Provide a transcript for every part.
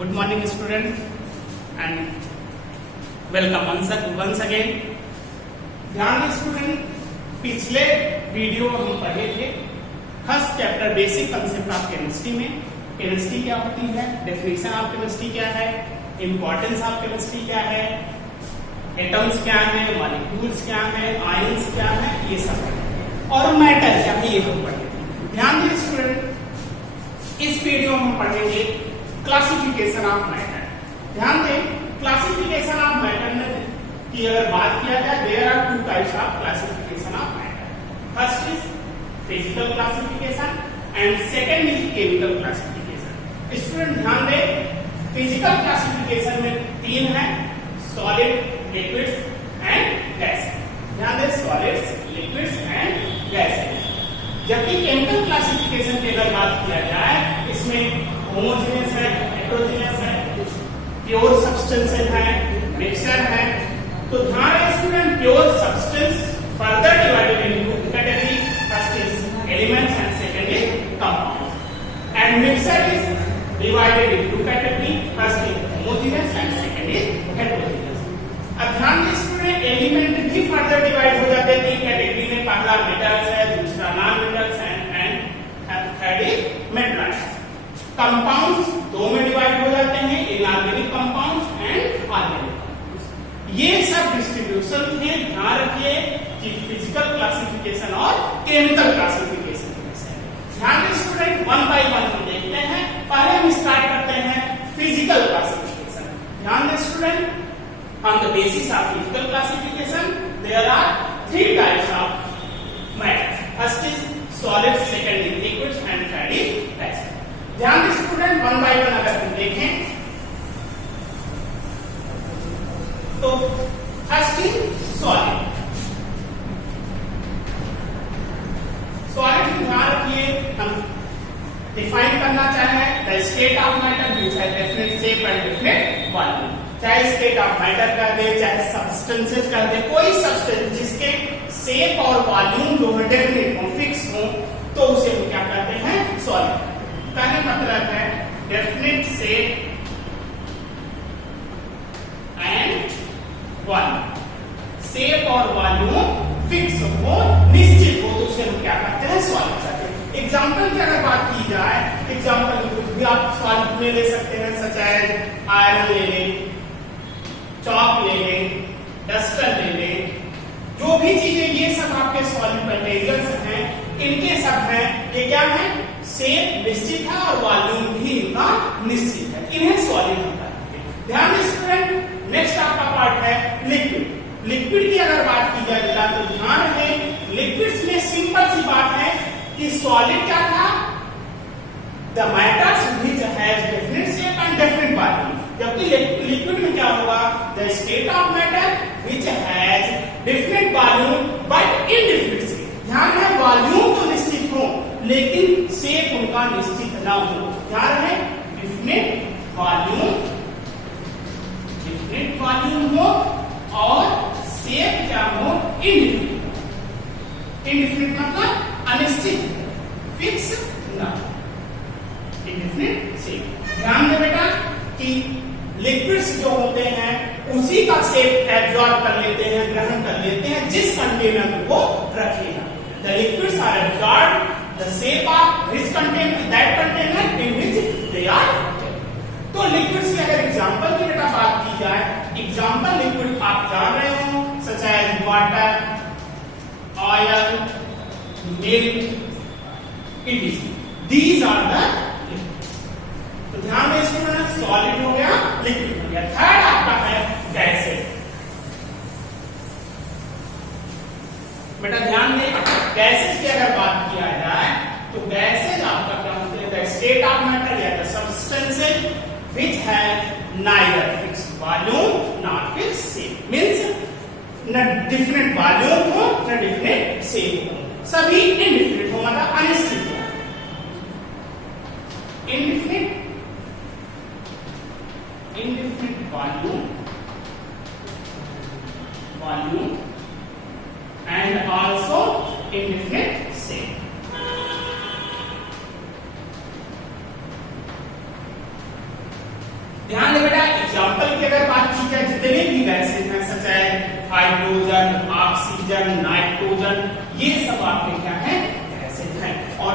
Good morning, student, and welcome once again. ध्यान दें student, पिछले वीडियो हम पढ़े थे first chapter basic concept of chemistry में केमिस्ट्री क्या होती है, डेफिनेशन ऑफ केमिस्ट्री क्या है, इंपॉर्टेंस ऑफ केमिस्ट्री क्या है, एटम्स क्या है, मॉलिक्यूल्स क्या है, आयंस क्या है, ये सब और मैटर क्या है, ये हम पढ़े थे। ध्यान दें स्टूडेंट, इस वीडियो में हम पढ़ेंगे क्लासिफिकेशन ऑफ मैटर। ध्यान दें, क्लासिफिकेशन ऑफ मैटर में की अगर बात किया जाए, there are two types of classification of matter. First is physical classification and second is chemical classification. Student ध्यान दें, फिजिकल क्लासिफिकेशन में तीन है, सॉलिड, लिक्विड्स एंड गैस। ध्यान दें, सॉलिड्स, लिक्विड्स एंड गैसेस। जबकि केमिकल क्लासिफिकेशन की अगर बात किया जाए, इसमें होमोजेनियस है, हेटेरोजेनियस है, प्योर सब्सटेंसेस है, मिक्सचर है। तो ध्यान रहे student, pure substance further divided into category, first is elements and second is compounds, and mixture is divided into category, first is homogeneous and second is heterogeneous. अब ध्यान दें student, element भी further divide हो जाते हैं तीन category में, पहला मेटल्स है, दूसरा non metals and third is metals. Compounds दो में डिवाइड हो जाते हैं, inorganic compounds and organic compounds. ये सब डिस्ट्रीब्यूशन है, ध्यान रखिए कि फिजिकल क्लासिफिकेशन और केमिकल क्लासिफिकेशन में। ध्यान दें स्टूडेंट, वन बाय वन हम देखते हैं। पहले हम स्टार्ट करते हैं फिजिकल क्लासिफिकेशन। ध्यान दें student, on the basis of physical classification there are three types of matter. First is solid, second is liquids and third is gas. ध्यान दें स्टूडेंट, वन बाय वन अगर हम देखें तो फर्स्ट इज सॉलिड। सॉलिड ध्यान रखिए, हम define करना चाहें the state of matter which has definite shape and definite volume. चाहे स्टेट ऑफ मैटर कर दे, चाहे सब्सटेंसेस कर दे, कोई सब्सटेंस जिसके शेप और वॉल्यूम जो है डेफिनेट हो, फिक्स हो, तो उसे हम क्या कहते हैं, सॉलिड। कहने मतलब है definite shape and volume, shape और वॉल्यूम फिक्स हो, निश्चित हो, तो उसे हम क्या कहते हैं, सॉलिड कहते हैं। एग्जांपल की अगर बात की जाए, एग्जांपल में कुछ भी आप सॉलिड में ले सकते हैं, सच एज आयरन ले लें, चॉक ले लें, डस्टर ले लें, जो भी चीजें ये सब आपके सॉलिड मटेरियल्स हैं, इनके सब हैं, ये क्या है, शेप निश्चित है और वॉल्यूम भी इनका निश्चित है, इन्हें सॉलिड होता है। ध्यान दें स्टूडेंट, नेक्स्ट आपका पार्ट है लिक्विड। लिक्विड की अगर बात की जाए तो ध्यान रखें, लिक्विड्स में सिंपल सी बात है कि सॉलिड क्या था, the matters which has definite shape and definite volume. जबकि लिक्विड में क्या होगा, the state of matter which has definite volume but indefinite shape. ध्यान है, वॉल्यूम तो निश्चित हो लेकिन शेप उनका निश्चित ना हो। ध्यान है, डेफिनेट वॉल्यूम हो और शेप क्या हो, इनडेफिनेट। इनडेफिनेट मतलब अनिश्चित, फिक्स ना, इनडेफिनेट शेप। ध्यान दे बेटा कि लिक्विड्स जो होते हैं उसी का शेप एब्जॉर्ब कर लेते हैं, ग्रहण कर लेते हैं जिस कंटेनर में वो रखे हैं। The liquids are absorbed the shape of which container in which they are kept। तो लिक्विड्स की अगर एग्जांपल की बेटा बात की जाए, एग्जांपल लिक्विड आप जान रहे हो, such as water, oil, milk, these are the liquids। तो ध्यान दें इसमें मैंने सॉलिड हो गया, लिक्विड हो गया। थर्ड आपका है गैसेस। बेटा ध्यान दें, गैसेस की अगर बात किया जाए तो गैसेस आपका क्या होते हैं, द स्टेट ऑफ मैटर या the substances which have neither fixed volume nor fixed shape, means न डिफरेंट वॉल्यूम हो न डिफरेंट शेप हो, सभी इनडिफिनिट हो, मतलब अनिश्चित हो। Indefinite volume and also indefinite shape। ध्यान दे बेटा, एग्जाम्पल की अगर बात की जाए जितने भी गैसेज हैं सच है हाइड्रोजन, ऑक्सीजन, नाइट्रोजन, ये सब आपके क्या है गैसेज हैं। और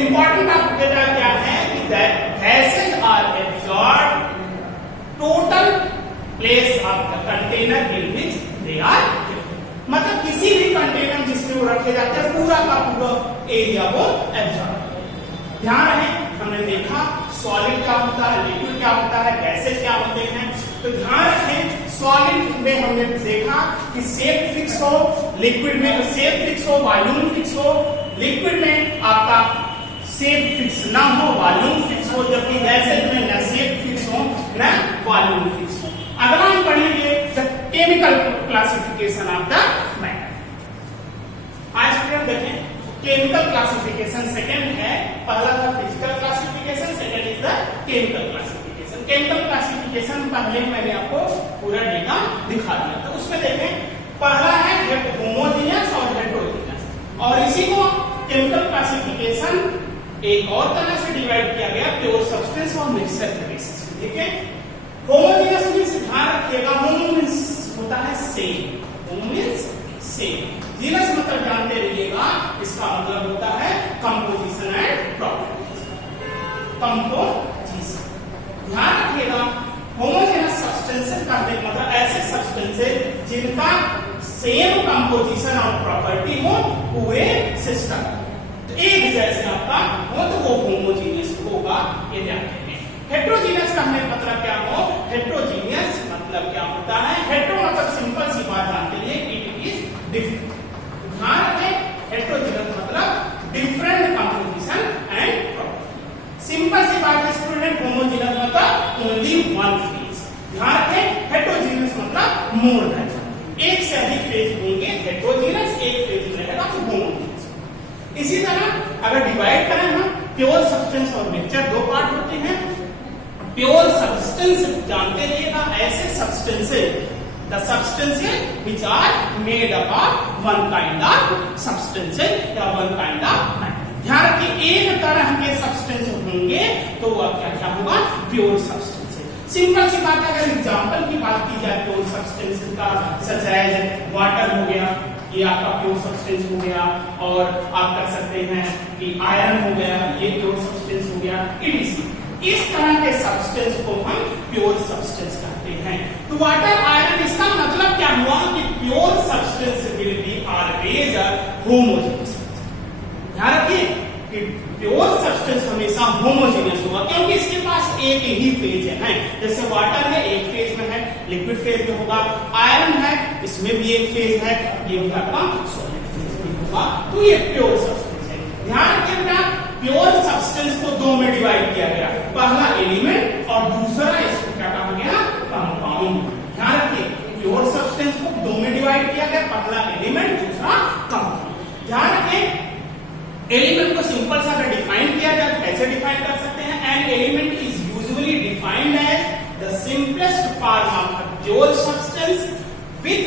इंपॉर्टेंट आपको बेटा क्या है कि gases are absorb total place of the container in which they are, मतलब किसी भी कंटेनर जिसमें वो रखे जाते हैं पूरा का पूरा एरिया वो एब्सॉर्ब। ध्यान रहे, हमने देखा सॉलिड क्या होता है, लिक्विड क्या होता है, गैसेज क्या होते हैं। तो ध्यान रखें, सॉलिड में हमने देखा कि शेप फिक्स हो, लिक्विड में शेप फिक्स हो, वॉल्यूम फिक्स हो, लिक्विड में आपका शेप फिक्स ना हो, वॉल्यूम फिक्स हो, जबकि गैसेज में ना शेप फिक्स हो ना वॉल्यूम फिक्स हो। अगला हम पढ़ेंगे the chemical classification of the matter. आज स्टूडेंट देखें, केमिकल क्लासिफिकेशन सेकंड है, पहला था physical classification, second is the chemical classification. Chemical classification पहले मैंने आपको पूरा डेटा दिखा दिया था, उसमें देखें पहला है होमोजेनियस और हेटेरोजेनियस, और इसी को केमिकल क्लासिफिकेशन एक और तरह से डिवाइड किया गया, प्योर सब्सटेंस और मिक्सचर के बेसिस पे। ठीक है, होमोजेनियस मींस ध्यान रखिएगा, होमो मींस होता है सेम, होमो मींस सेम, जीनस मतलब जानते रहिएगा, इसका मतलब होता है कंपोजिशन एंड प्रॉपर्टीज, कंपोजिशन। ध्यान रखिएगा, होमोजेनस सब्सटेंसेस का मतलब ऐसे सब्सटेंसेस जिनका सेम कंपोजिशन और प्रॉपर्टी हो पूरे सिस्टम, एक जैसे आपका हो तो वो होमोजेनियस होगा, ये ध्यान रखें। हेटेरोजेनियस का हमें मतलब क्या हो, हेटेरोजेनियस मतलब क्या होता है, हेटेरो मतलब सिंपल सी बात जानते हैं, इट इज डिफरेंट। ध्यान रखें, हेटेरोजेनियस मतलब different composition and property. Simple सी बात है स्टूडेंट, होमोजेनियस मतलब ओनली वन फेज। ध्यान रखें, हेटेरोजेनियस मतलब मोर देन, एक से अधिक फेज होंगे, हेटेरोजेनियस एक फेज रहेगा तो होमोजेनियस। इसी तरह अगर डिवाइड करें हम, प्योर सब्सटेंस और मिक्सचर दो पार्ट होते हैं। प्योर सब्सटेंस जानते रहिएगा, ऐसे substances, the substances which are made up of one kind of substances या वन काइंड ऑफ मैटर। ध्यान रखिए, एक तरह के सब्सटेंस होंगे तो वह क्या क्या होगा, प्योर सब्सटेंसेस। सिंपल सी बात है, अगर एग्जांपल की बात की जाए प्योर सब्सटेंसेस का, सच एज वाटर हो गया, ये आपका प्योर सब्सटेंस हो गया, और आप कर सकते हैं कि आयरन हो गया, ये प्योर सब्सटेंस हो गया, इटीसी। इस तरह के सब्सटेंस को हम प्योर सब्सटेंस कहते हैं। तो वाटर, आयरन, इसका मतलब क्या हुआ कि pure substance will be always homogeneous. ध्यान रखिए कि प्योर सब्सटेंस हमेशा होमोजेनियस होगा, क्योंकि इसके पास एक ही फेज है। जैसे वाटर है एक फेज में है, लिक्विड फेज में होगा, आयरन है इसमें भी एक फेज है, ये भी आपका सॉलिड फेज में होगा, तो ये प्योर सब्सटेंस है। ध्यान रखिए बेटा, प्योर सब्सटेंस को दो में डिवाइड किया गया, पहला एलिमेंट और दूसरा इसको क्या कहा गया, कंपाउंड। ध्यान रखिए, प्योर सब्सटेंस को दो में डिवाइड किया गया, पहला एलिमेंट दूसरा कंपाउंड। ध्यान रखें, एलिमेंट को सिंपल सा अगर डिफाइन किया जाए कैसे डिफाइन कर सकते हैं, an element is usually defined as the simplest form of a pure substance with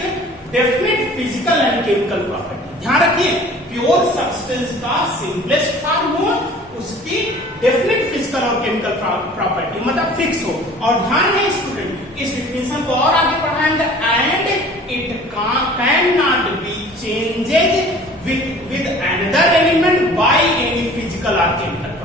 definite physical and chemical property. ध्यान रखिए, प्योर सब्सटेंस का सिंपलेस्ट फॉर्म हो, उसकी डेफिनेट फिजिकल और केमिकल प्रॉपर्टी मतलब फिक्स हो। और ध्यान है स्टूडेंट, इस डिफिनेशन को और आगे बढ़ाएंगे, and it can not be changes with another element by any physical or chemical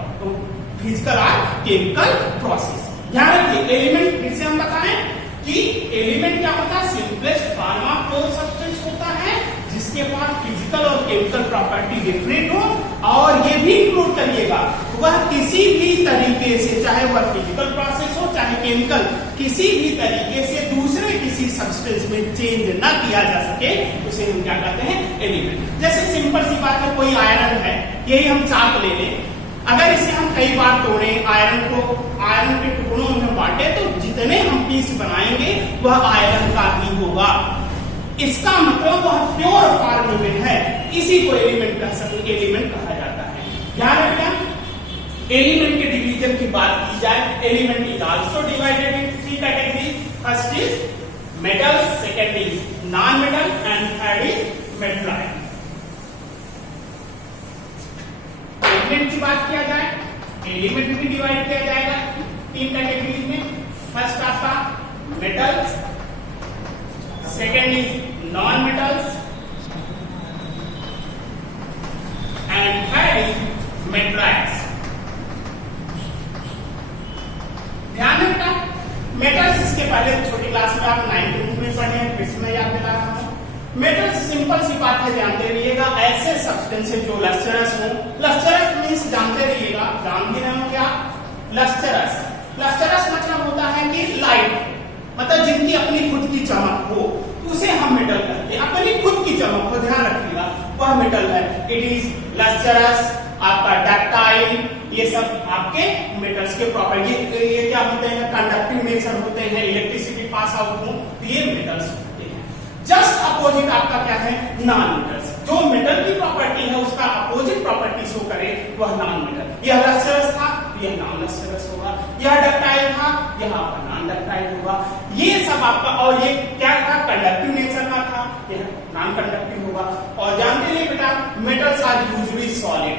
process। ध्यान रखिए, एलिमेंट फिर से हम बताएं कि एलिमेंट क्या होता है, simplest form of pure substance होता है जिसके पास फिजिकल और केमिकल प्रॉपर्टी डिफरेंट हो, और ये भी इंक्लूड करिएगा वह किसी भी तरीके से, चाहे वह फिजिकल प्रोसेस हो चाहे केमिकल, किसी भी तरीके से दूसरे किसी सब्सटेंस में चेंज न किया जा सके, उसे हम क्या कहते हैं, एलिमेंट। जैसे सिंपल सी बात है, कोई आयरन है, यही हम चाक ले लें, अगर इसे हम कई बार तोड़े, आयरन को आयरन के टुकड़ों में बांटे, तो जितने हम पीस बनाएंगे वह आयरन का ही होगा। इसका मतलब वह प्योर फॉर्म में है, इसी को एलिमेंट कह सकते, एलिमेंट कहा जाता है। ध्यान रखना, एलिमेंट के डिवीजन की बात की जाए, element is also divided in three categories. First is metal, second is non metal and third is metal. Element की बात किया जाए, एलिमेंट भी डिवाइड किया जाएगा तीन कैटेगरीज में। फर्स्ट आपका metals, second is non metals and third is metalloids. ध्यान रखना मेटल्स इसके पहले छोटी क्लास में आप 9th में पढ़े हैं, फिर से मैं याद दिला रहा हूं। मेटल्स सिंपल सी बात है, जानते रहिएगा, ऐसे सब्सटेंसेस जो लस्टरस हो। लस्टरस मींस जानते रहिएगा, जान भी रहे हो क्या लस्टरस। लस्टरस मतलब होता है कि लाइट, मतलब जिनकी अपनी खुद की चमक हो, उसे हम मेटल कहते हैं। अपनी खुद की चमक हो, ध्यान रखिएगा, वह मेटल है। इट इज लस्टरस, आपका डक्टाइल, ये सब आपके मेटल्स के प्रॉपर्टी। ये क्या होते हैं, कंडक्टिव नेचर होते हैं, इलेक्ट्रिसिटी पास आउट हो, तो ये मेटल्स होते हैं। जस्ट अपोजिट आपका क्या है, नॉन मेटल्स। जो मेटल की प्रॉपर्टी है उसका अपोजिट प्रॉपर्टी शो करे वह नॉन मेटल। यह लस्टरस था, यह नॉन लस्टरस होगा। यह डक्टाइल था, यह आपका नॉन डक्टाइल होगा। ये सब आपका, और ये क्या था, कंडक्टिव नेचर का था, यह नॉन कंडक्टिव होगा। और जानते हैं बेटा, metals are usually solid,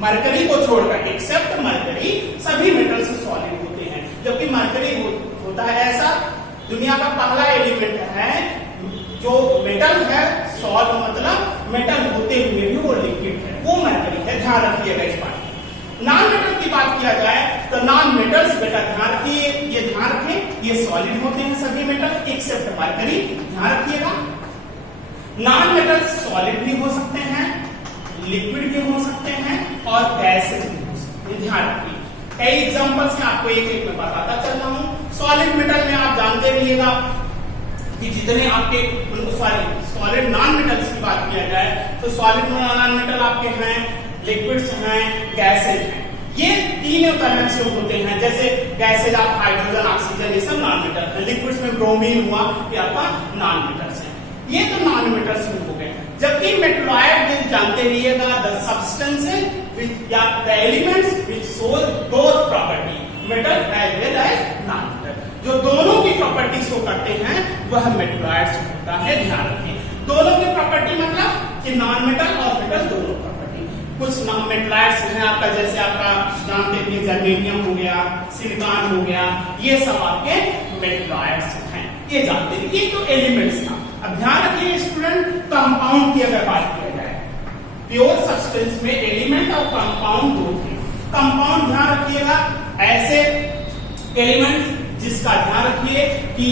mercury को छोड़कर, एक्सेप्ट मरकरी, सभी मेटल्स सॉलिड होते हैं। जबकि मरकरी होता है ऐसा दुनिया का पहला एलिमेंट है जो मेटल है, सॉल्ट मतलब मेटल होते हुए भी वो लिक्विड है, वो मरकरी है। ध्यान रखिएगा इस बात। नॉन मेटल की बात किया जाए तो नॉन मेटल्स बेटा ध्यान रखिए, ये ध्यान रखें, ये सॉलिड होते हैं सभी मेटल एक्सेप्ट मरकरी। ध्यान रखिएगा, नॉन मेटल्स सॉलिड भी हो सकते हैं, लिक्विड भी हो सकते हैं और गैसेज भी हो सकते हैं। ध्यान रखिए, कई एग्जांपल्स मैं आपको एक एक में बताता चल रहा हूं। सॉलिड मेटल में आप जानते रहिएगा कि जितने आपके सॉलिड नॉन मेटल्स की बात किया जाए तो सॉलिड नॉन मेटल आपके हैं, लिक्विड्स हैं, गैसेज हैं। ये तीनों तरह से होते हैं। जैसे गैसेज आप हाइड्रोजन, ऑक्सीजन, ये सब नॉन मेटल है। लिक्विड्स में ब्रोमीन हुआ, ये आपका नॉन मेटल्स है। ये तो नॉन मेटल्स में हो गए। जबकि मेटलॉइड जानते रहिएगा, द सब्सटेंसेस विच या the elements which shows both property, metal as well as non metal, जो दोनों की प्रॉपर्टी शो करते हैं वह मेटलॉइड्स होता है। ध्यान रखें, दोनों की प्रॉपर्टी मतलब कि नॉन मेटल और मेटल दोनों प्रॉपर्टी। कुछ मेटलॉइड्स हैं आपका, जैसे आपका जानते हैं जर्मेनियम हो गया, सिलिकॉन हो गया, ये सब आपके मेटलॉइड्स हैं, ये जानते हैं। ये तो एलिमेंट्स था। अब ध्यान रखिए स्टूडेंट, कंपाउंड की अगर बात किया जाए, प्योर सब्सटेंस में एलिमेंट और कंपाउंड दो थे। कंपाउंड ध्यान रखिएगा, ऐसे एलिमेंट्स जिसका ध्यान रखिए कि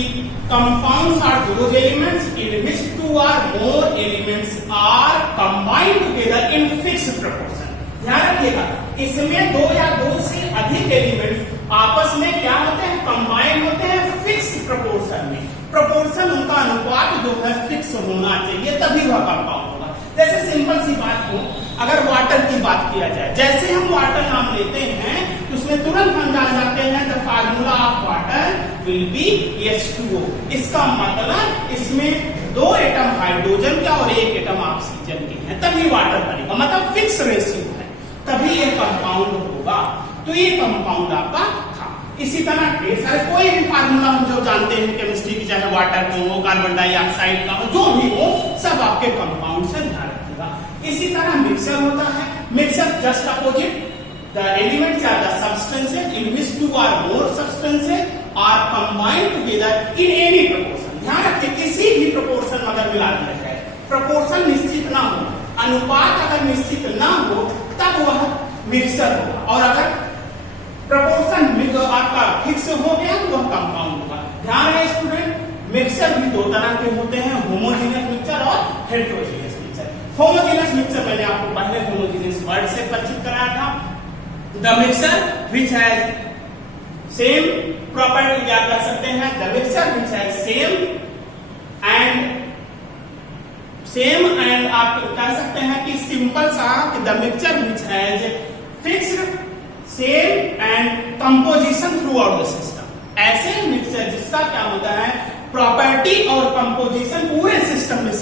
compounds are those elements in which two are more elements are combined together in fixed proportion. ध्यान रखिएगा, इसमें दो या दो से अधिक एलिमेंट्स आपस में क्या होते हैं, कंबाइंड होते हैं फिक्स्ड प्रोपोर्शन में। प्रोपोर्शन उनका अनुपात जो है फिक्स होना चाहिए, तभी वह कंपाउंड होगा। जैसे सिंपल सी बात हो, अगर वाटर की बात किया जाए, जैसे हम वाटर नाम लेते हैं तो उसमें तुरंत हम जान जाते हैं the formula of water will be H2O। इसका मतलब इसमें दो एटम हाइड्रोजन के और एक एटम ऑक्सीजन के हैं, तभी वाटर बनेगा, मतलब फिक्स रेशियो है, तभी ये कंपाउंड होगा। तो ये कंपाउंड आपका था। इसी तरह ढेर सारे कोई भी फार्मूला हम जो जानते हैं केमिस्ट्री की, चाहे वाटर का हो, कार्बन डाइऑक्साइड का हो, जो भी हो, सब आपके कंपाउंड से ध्यान रखिएगा। इसी तरह मिक्सर होता है। Mixer just opposite, the elements are the substances in which two are more substances are combined together in any proportion. ध्यान रखिए, किसी भी प्रोपोर्शन अगर मिला दिया जाए, प्रोपोर्शन निश्चित ना हो, अनुपात अगर निश्चित ना हो, तब वह मिक्सर होगा। और अगर प्रोपोर्शन आपका फिक्स हो गया तो वह कंपाउंड होगा। ध्यान रहे स्टूडेंट, मिक्सर भी दो तरह के होते हैं, होमोजेनियस मिक्सचर और हेटेरोजेनियस मिक्सचर। होमोजेनियस मिक्सचर मैंने आपको पहले होमोजेनियस वर्ड से परिचित कराया था। The mixture which has same property, या कह सकते हैं the mixture which has same and आप कह सकते हैं कि सिंपल सा the mixture which has fixed same and composition throughout the system. ऐसे मिक्सचर जिसका क्या होता है, प्रॉपर्टी और कंपोजिशन पूरे सिस्टम में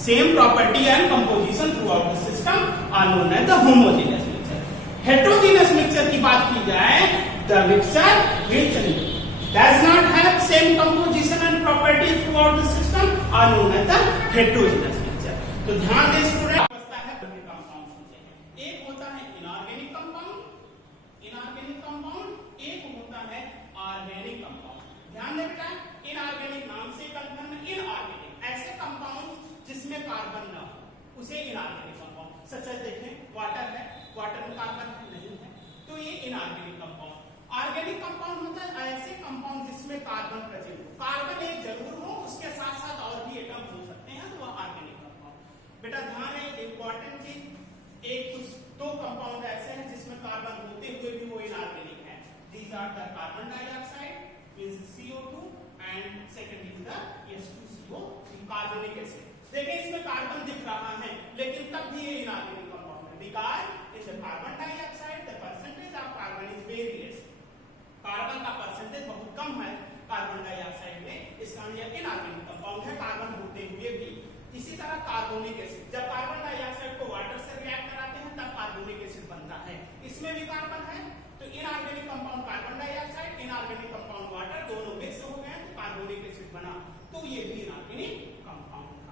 same property and composition throughout the system are known as the homogeneous mixture. Heterogeneous mixture की बात की जाए, the mixture which does not have same composition and property throughout the system are known as the heterogeneous mixture. तो ध्यान दें student, एक होता है इनऑर्गेनिक कंपाउंड, एक होता है ऑर्गेनिक कंपाउंड। है बेटा, इनऑर्गेनिक नाम से कंफर्म, इनऑर्गेनिक ऐसे कंपाउंड जिसमें कार्बन ना हो उसे इनऑर्गेनिक कंपाउंड। सच देखें वाटर है, वाटर में कार्बन है नहीं है, तो ये इनऑर्गेनिक कंपाउंड। ऑर्गेनिक कंपाउंड मतलब ऐसे कंपाउंड जिसमें कार्बन प्रेजेंट हो, कार्बन एक जरूर हो, उसके साथ साथ और भी एटम हो सकते हैं, तो वह ऑर्गेनिक कंपाउंड। बेटा ध्यान है, इंपॉर्टेंट चीज, एक कुछ दो कंपाउंड ऐसे हैं जिसमें कार्बन होते हुए भी वो इनऑर्गेनिक है। These are the carbon dioxide means CO2 and second is the H2CO, कार्बनिक एसिड। देखिए इसमें कार्बन दिख रहा है लेकिन तब भी ये इनऑर्गेनिक कंपाउंड है, because in the carbon dioxide the percentage of carbon is very less. Carbon का परसेंटेज बहुत कम है कार्बन डाइऑक्साइड में, इसका मतलब इनऑर्गेनिक कंपाउंड है कार्बन होते हुए भी। इसी तरह कार्बोनिक एसिड, जब कार्बन डाइऑक्साइड को वाटर से रिएक्ट कराते हैं तब कार्बोनिक एसिड बनता है, इसमें भी कार्बन है, तो inorganic compound carbon dioxide, inorganic compound water, दोनों मिक्स हो गए तो कार्बोनिक एसिड बना, तो ये भी इनऑर्गेनिक कंपाउंड था।